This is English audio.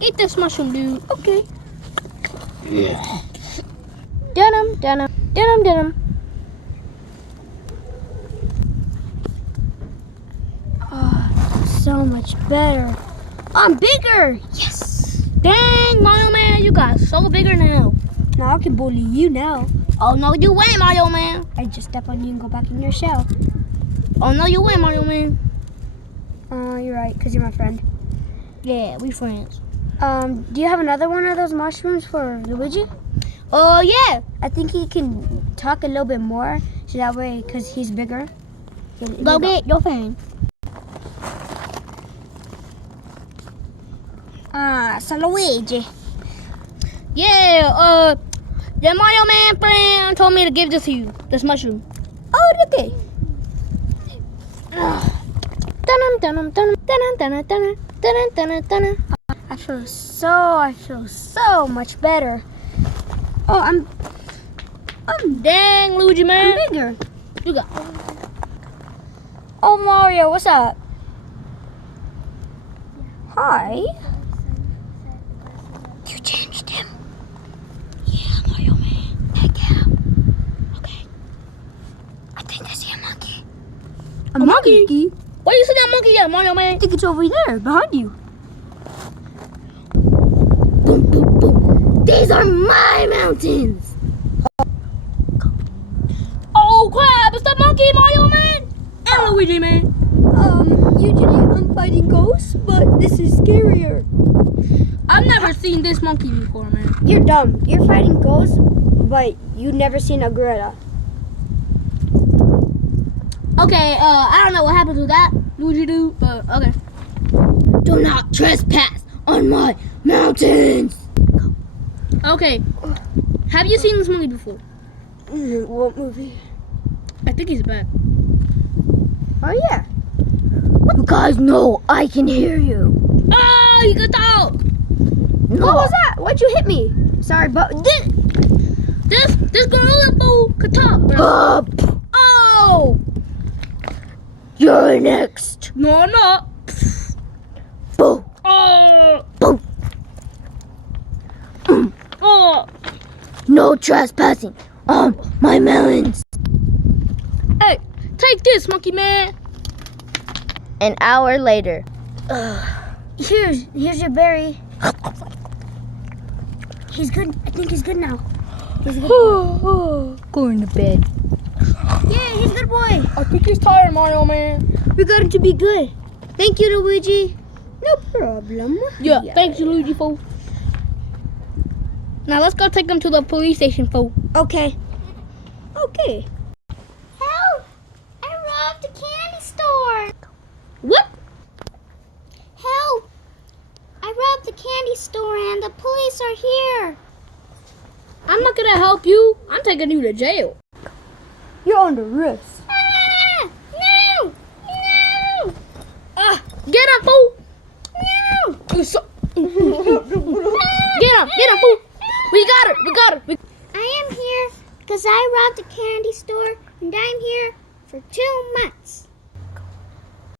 Eat this mushroom, dude. Okay. Denim, denim, denim, denim. Oh, so much better. I'm bigger. Yes. Dang, Mario Man, you got so bigger now. Now I can bully you now. Oh, no, you ain't, Mario Man. I just step on you and go back in your shell. Oh, no, you ain't, Mario Man. Oh, you're right, because you're my friend. Yeah, we friends. Do you have another one of those mushrooms for Luigi? Oh, yeah. I think he can talk a little bit more, so that way, because he's bigger. Go get your fan. So Luigi. Yeah, the Mario Man friend told me to give this to you. This mushroom. Oh, okay. Dun dun dun dun dun dun dun dun dun dun. I feel so much better. Oh, I'm Dang, Luigi man. bigger. You got. Oh, Mario, what's up? Hi. You changed him. Yeah, Mario man. Heck yeah. Okay. I think I see a monkey. A monkey? Where do you see that monkey at, Mario man? I think it's over there, behind you. Boom, boom, boom. These are my mountains. Oh crap! It's the monkey, Mario man. And Luigi man. Usually I'm fighting ghosts, but this is scarier. I've never seen this monkey before, man. You're dumb. You're fighting ghosts, but you've never seen a gorilla. Okay, I don't know what happened to that Luigi dude, but okay. Do not trespass on my mountains. Okay. Have you seen this movie before? What movie? I think he's back. Oh, yeah. You guys know I can hear you. Oh, you can talk. No. What was that? Why'd you hit me? Sorry, but This gorilla fool could talk, bro. Oh! You're next. No, I'm not. Boo. Oh! Boo. Oh! No trespassing on my melons. Hey, take this, monkey man. An hour later. here's your berry. He's good. I think he's good now. He's a good boy. Going to bed. Yeah, he's a good boy. I think he's tired, Mario man. We got him to be good. Thank you, Luigi. No problem. Yeah, thanks, Luigi fool. Now let's go take him to the police station, fool. Okay. Okay. Help! I robbed a candy store. What? Help! I robbed the candy store and the police are here. I'm not gonna help you. I'm taking you to jail. You're under arrest. Ah! No! No! Get him, fool. No! Get him, fool. We got her. I am here because I robbed a candy store and I'm here for 2 months.